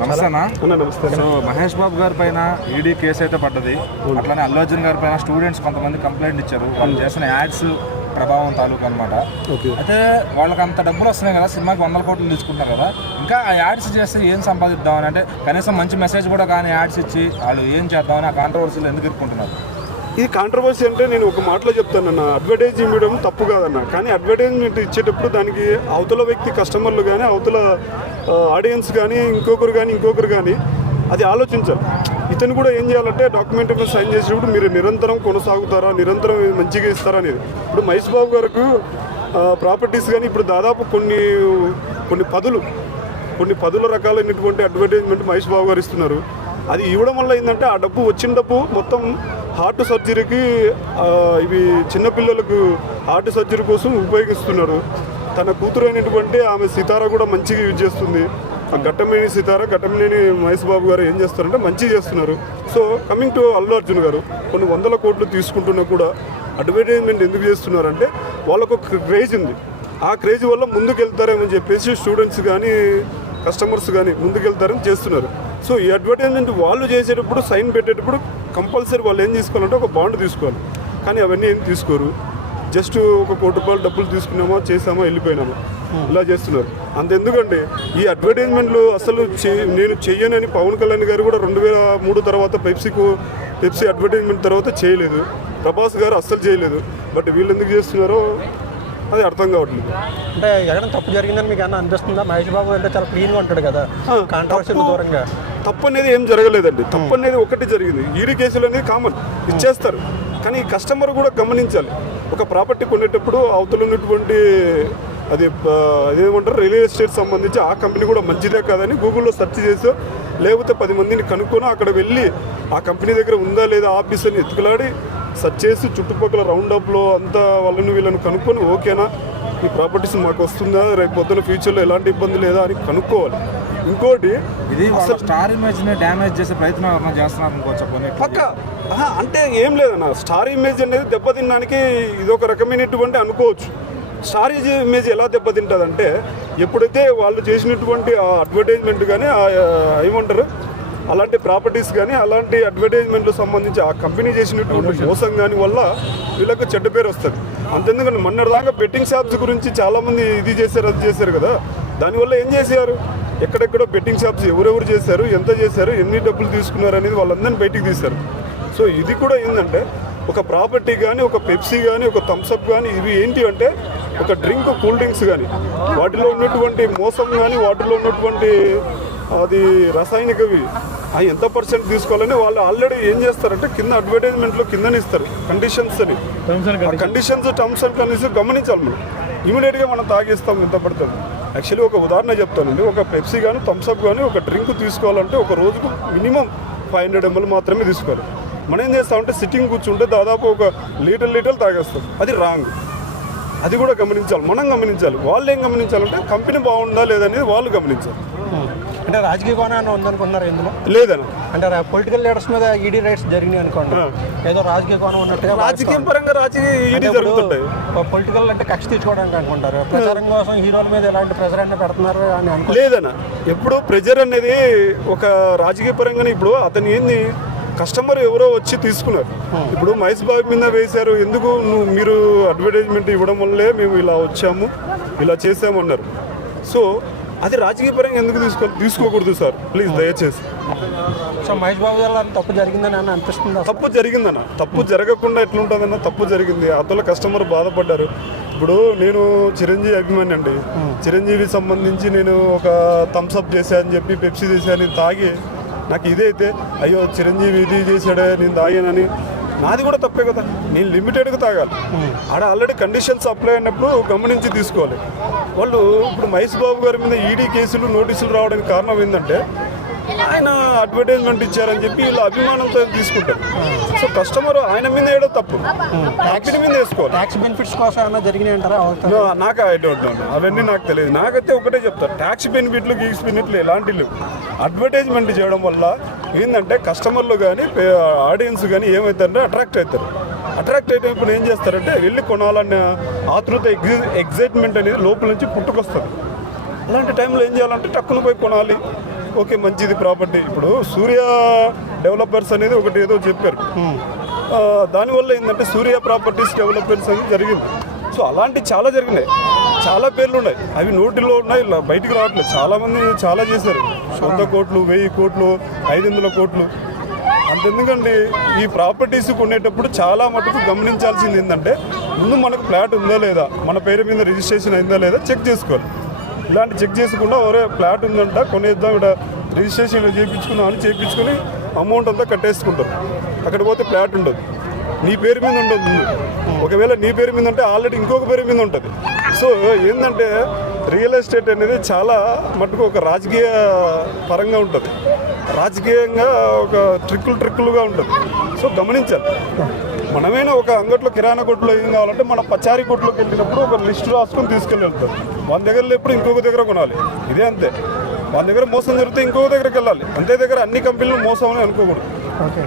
నమస్తేనా. నమస్తే. సో మహేష్ బాబు గారి పైన ఈడీ కేసు అయితే పడ్డది. అట్లానే అల్లు అర్జున్ గారి పైన స్టూడెంట్స్ కొంతమంది కంప్లైంట్ ఇచ్చారు. వాళ్ళు చేసిన యాడ్స్ ప్రభావం తాలూకు అనమాట. అయితే వాళ్ళకి అంత డబ్బులు వస్తున్నాయి కదా, సినిమాకి 100 కోట్లు తీసుకుంటారు కదా, ఇంకా ఆ యాడ్స్ చేస్తే ఏం సంపాదిద్దామని, అంటే కనీసం మంచి మెసేజ్ కూడా కానీ యాడ్స్ ఇచ్చి వాళ్ళు ఏం చేద్దామని ఆ కాంట్రవర్సీలు ఎందుకు ఇరుక్కుంటున్నారు? ఇది కాంట్రవర్సీ అంటే నేను ఒక మాటలో చెప్తానన్న, అడ్వర్టైజ్ ఇవ్వడం తప్పు కాదన్న. కానీ అడ్వర్టైజ్మెంట్ ఇచ్చేటప్పుడు దానికి అవతల వ్యక్తి కస్టమర్లు కానీ అవతల ఆడియన్స్ కానీ ఇంకొకరు కానీ అది ఆలోచించాలి. ఇతను కూడా ఏం చేయాలంటే డాక్యుమెంట్ మీద సైన్ చేసేటప్పుడు మీరు నిరంతరం కొనసాగుతారా, నిరంతరం మంచిగా ఇస్తారా అనేది. ఇప్పుడు మహేష్ బాబు గారికి ప్రాపర్టీస్ కానీ ఇప్పుడు దాదాపు కొన్ని పదుల రకాలైనటువంటి అడ్వర్టైజ్మెంట్ మహేష్ బాబు గారు ఇస్తున్నారు. అది ఇవ్వడం వల్ల ఏంటంటే ఆ డబ్బు వచ్చిన డబ్బు మొత్తం హార్ట్ సర్జరీకి, ఇవి చిన్నపిల్లలకు హార్ట్ సర్జరీ కోసం ఉపయోగిస్తున్నారు. తన కూతురు అయినటువంటి ఆమె సితారా కూడా మంచిగా యూజ్ చేస్తుంది. ఆ ఘట్టమనేని మహేష్ బాబు గారు ఏం చేస్తారంటే మంచిగా చేస్తున్నారు. So coming to Allu Arjun గారు కొన్ని 100 కోట్లు తీసుకుంటున్నా కూడా అడ్వర్టైజ్మెంట్ ఎందుకు చేస్తున్నారంటే వాళ్ళకు ఒక క్రేజ్ ఉంది. ఆ క్రేజ్ వల్ల ముందుకెళ్తారేమని చెప్పేసి స్టూడెంట్స్ కానీ కస్టమర్స్ కానీ ముందుకెళ్తారని చేస్తున్నారు. సో ఈ అడ్వర్టైజ్మెంట్ వాళ్ళు చేసేటప్పుడు సైన్ పెట్టేటప్పుడు కంపల్సరీ వాళ్ళు ఏం తీసుకోవాలంటే ఒక బాండ్ తీసుకోవాలి. కానీ అవన్నీ ఏం తీసుకోరు. జస్ట్ ఒక ₹1 కోటి డబ్బులు తీసుకున్నామా, చేసామా, వెళ్ళిపోయినామా, ఇలా చేస్తున్నారు. అంతెందుకండి ఈ అడ్వర్టైజ్మెంట్లు అసలు నేను చెయ్యనని పవన్ కళ్యాణ్ గారు కూడా 2003 తర్వాత పెప్సీ అడ్వర్టైజ్మెంట్ తర్వాత చేయలేదు. ప్రభాస్ గారు అస్సలు చేయలేదు. బట్ వీళ్ళు ఎందుకు చేస్తున్నారో అది అర్థం కావట్లేదు. అంటే ఎక్కడ తప్పు జరిగిందని మీకు ఏమన్నా అనిపిస్తుందా? మహేష్ బాబు అంటే చాలా క్లీన్గా ఉంటాడు కదా, కాంట్రవర్సీకి దూరంగా. తప్పు అనేది ఏం జరగలేదండి. తప్పు అనేది ఒకటి జరిగింది. ఈడీ కేసులు అనేది కామన్, ఇచ్చేస్తారు. కానీ కస్టమర్ కూడా గమనించాలి. ఒక ప్రాపర్టీ కొనేటప్పుడు అవతల ఉన్నటువంటి అదేమంటారు రియల్ ఎస్టేట్ సంబంధించి ఆ కంపెనీ కూడా మంచిదే కాదని గూగుల్లో సెర్చ్ చేసో లేకపోతే 10 మందిని కనుక్కొని అక్కడ వెళ్ళి ఆ కంపెనీ దగ్గర ఉందా లేదా ఆఫీస్ అని ఎత్తుకులాడి సెర్చ్ చేసి చుట్టుపక్కల రౌండప్లో అంతా వీళ్ళని కనుక్కొని ఓకేనా ఈ ప్రాపర్టీస్ మాకు వస్తుందా, రేపు పొద్దున ఫ్యూచర్లో ఎలాంటి ఇబ్బంది లేదా అని కనుక్కోవాలి. ఇంకోటి ఇది అసలు స్టార్ ఇమేజ్ ని డ్యామేజ్ చేసే ప్రయత్నం చేస్తున్నారు అనుకోవచ్చు పక్క. అంటే ఏం లేదన్న, స్టార్ ఇమేజ్ అనేది దెబ్బతినడానికి ఇది ఒక రకమైనటువంటి అనుకోవచ్చు. స్టార్ ఇమేజ్ ఎలా దెబ్బతింటుందంటే ఎప్పుడైతే వాళ్ళు చేసినటువంటి ఆ అడ్వర్టైజ్మెంట్ కానీ ఏమంటారు అలాంటి ప్రాపర్టీస్ కానీ అలాంటి అడ్వర్టైజ్మెంట్లు సంబంధించి ఆ కంపెనీ చేసినటువంటి మోసం కానీ వల్ల వీళ్ళకి చెడ్డ పేరు వస్తుంది. అంతెందుకంటే మొన్నటిదాకా బెట్టింగ్ షాప్స్ గురించి చాలామంది ఇది చేశారు అది చేశారు కదా, దానివల్ల ఏం చేశారు, ఎక్కడెక్కడో బెట్టింగ్ షాప్స్ ఎవరెవరు చేశారు, ఎంత చేశారు, ఎన్ని డబ్బులు తీసుకున్నారు అనేది వాళ్ళందరినీ బయటికి తీశారు. సో ఇది కూడా ఏంటంటే ఒక ప్రాపర్టీ కానీ ఒక పెప్సీ కానీ ఒక థమ్స్అప్ కానీ ఇవి ఏంటి అంటే ఒక కూల్ డ్రింక్స్ కానీ వాటిలో ఉన్నటువంటి మోసం కానీ వాటిలో ఉన్నటువంటి అది రసాయనికవి అవి ఎంత % తీసుకోవాలని వాళ్ళు ఆల్రెడీ ఏం చేస్తారంటే కింద అడ్వర్టైజ్మెంట్లో కిందని ఇస్తారు కండిషన్స్ అని. కండిషన్స్ టర్మ్స్ అండ్ కండిషన్స్ గమనించాలి. మనం ఇమీడియట్గా మనం తాగేస్తాం ఎంత పడుతుంది. యాక్చువల్లీ ఒక ఉదాహరణ చెప్తానండి, ఒక పెప్సీ కానీ థమ్స్అప్ కానీ ఒక డ్రింక్ తీసుకోవాలంటే ఒక రోజుకు మినిమం 500 ml మాత్రమే తీసుకోవాలి. మనం ఏం చేస్తామంటే సిట్టింగ్ కూర్చుంటే దాదాపు ఒక లీటర్ తాగేస్తాం. అది రాంగ్. అది కూడా గమనించాలి, మనం గమనించాలి. వాళ్ళు ఏం గమనించాలంటే కంపెనీ బాగుందా లేదనేది వాళ్ళు గమనించాలి. అంటే రాజకీయ కోణాన్ని ఉందనుకుంటున్నారు ఇందులో? లేదన్న, అంటే పొలిటికల్ లీడర్స్ మీద ఈడీ రైట్స్ జరిగినాయి అనుకోండి, ఏదో రాజకీయ కోణం ఉన్నట్టుగా రాజకీయం పరంగా ఈడీ జరుగుతుంటాయి. పొలిటికల్ అంటే కక్ష తెచ్చుకోవడానికి అనుకుంటారు, ప్రచారం కోసం హీరోల మీద ఎలాంటి ప్రెజర్ అన్నీ పెడుతున్నారు అని అనుకో. లేదన్న, ఎప్పుడు ప్రెజర్ అనేది ఒక రాజకీయ పరంగానే ఇప్పుడు అతను ఏంది కస్టమర్ ఎవరో వచ్చి తీసుకున్నారు. ఇప్పుడు మహేష్ బాబు మీద వేశారు, ఎందుకు మీరు అడ్వర్టైజ్మెంట్ ఇవ్వడం వల్లే మేము ఇలా వచ్చాము ఇలా చేసామన్నారు. సో అది రాజకీయ పరంగా ఎందుకు తీసుకోకూడదు సార్, ప్లీజ్ దయచేసి. సో మహేష్ బాబు గారు తప్పు జరిగిందని అని అనిపిస్తుంది? తప్పు జరిగిందన్న, తప్పు జరగకుండా ఎట్లుంటుందన్న, తప్పు జరిగింది. అతను కస్టమర్ బాధపడ్డారు. ఇప్పుడు నేను చిరంజీవి అభిమాని అండి. చిరంజీవి సంబంధించి నేను ఒక థమ్స్అప్ చేశానని చెప్పి పెప్సీ చేశాను తాగి నాకు ఇదైతే అయ్యో చిరంజీవి ఇది చేశాడే నేను తాగానని నాది కూడా తప్పే కదా. నేను లిమిటెడ్గా తాగాలి. ఆడ ఆల్రెడీ కండిషన్స్ అప్లై అయినప్పుడు గమనించి తీసుకోవాలి. వాళ్ళు ఇప్పుడు మహేష్ బాబు గారి మీద ఈడీ కేసులు నోటీసులు రావడానికి కారణం ఏంటంటే ఆయన అడ్వర్టైజ్మెంట్ ఇచ్చారని చెప్పి వీళ్ళు అభిమానంతో తీసుకుంటారు. సో కస్టమర్ ఆయన మీద ఏడో తప్పు కంపెనీ మీద వేసుకోవాలి. ట్యాక్స్ బెనిఫిట్స్ కోసం ఏమైనా జరిగినాయి అంటారా? నాకు ఐ డోంట్ నో, అవన్నీ నాకు తెలియదు. నాకైతే ఒకటే చెప్తారు, ట్యాక్స్ బెనిఫిట్లు ఎలాంటి లేవు. అడ్వర్టైజ్మెంట్ చేయడం వల్ల ఏంటంటే కస్టమర్లు కానీ ఆడియన్స్ కానీ ఏమవుతారంటే అట్రాక్ట్ అయినప్పుడు ఏం చేస్తారంటే వెళ్ళి కొనాలన్న ఆతృత ఎగ్జైట్మెంట్ అనేది లోపల నుంచి పుట్టుకొస్తుంది. అలాంటి టైంలో ఏం చేయాలంటే టక్కున పోయి కొనాలి. ఓకే మంచిది ప్రాపర్టీ. ఇప్పుడు సూర్య డెవలపర్స్ అనేది ఒకటి ఏదో చెప్పారు, దానివల్ల ఏంటంటే సూర్య ప్రాపర్టీస్ డెవలపర్స్ అనేది జరిగింది. సో అలాంటి చాలా జరిగినాయి, చాలా పేర్లు ఉన్నాయి, అవి నోటిలో ఉన్నాయి, ఇలా బయటికి రావట్లేదు. చాలామంది చాలా చేశారు, 100 కోట్లు 1000 కోట్లు 500 కోట్లు. అంతెందుకండి ఈ ప్రాపర్టీస్ కొనేటప్పుడు చాలా మటుకు గమనించాల్సింది ఏంటంటే ముందు మనకు ఫ్లాట్ ఉందా లేదా, మన పేరు మీద రిజిస్ట్రేషన్ అయిందా లేదా చెక్ చేసుకోవాలి. ఇలాంటి చెక్ చేసుకుండా ఒరే ఫ్లాట్ ఉందంట కొనేద్దాం, ఇక్కడ రిజిస్ట్రేషన్ చేయించుకున్నాం అని చేయించుకుని అమౌంట్ అంతా కట్టేసుకుంటారు. అక్కడ పోతే ఫ్లాట్ ఉండదు, నీ పేరు మీద ఉండదు. ఒకవేళ నీ పేరు మీద ఉంటే ఆల్రెడీ ఇంకొక పేరు మీద ఉంటుంది. సో ఏంటంటే రియల్ ఎస్టేట్ అనేది చాలా మటుకు ఒక రాజకీయ పరంగా ఉంటుంది, రాజకీయంగా ఒక ట్రిక్కులుగా ఉంటుంది. సో గమనించాలి. మనమైనా ఒక అంగట్లో కిరాణా కొట్లో ఏం కావాలంటే మన పచారీ కొట్లోకి వెళ్ళినప్పుడు ఒక లిస్ట్ రాసుకొని తీసుకెళ్ళి వెళ్తాం. మన దగ్గర ఎప్పుడు ఇంకొక దగ్గర కొనాలి, ఇదే అంతే. మన దగ్గర మోసం జరిగితే ఇంకొక దగ్గరికి వెళ్ళాలి, అంతే. దగ్గర అన్ని కంపెనీలు మోసం అని అనుకోకూడదు. ఓకే.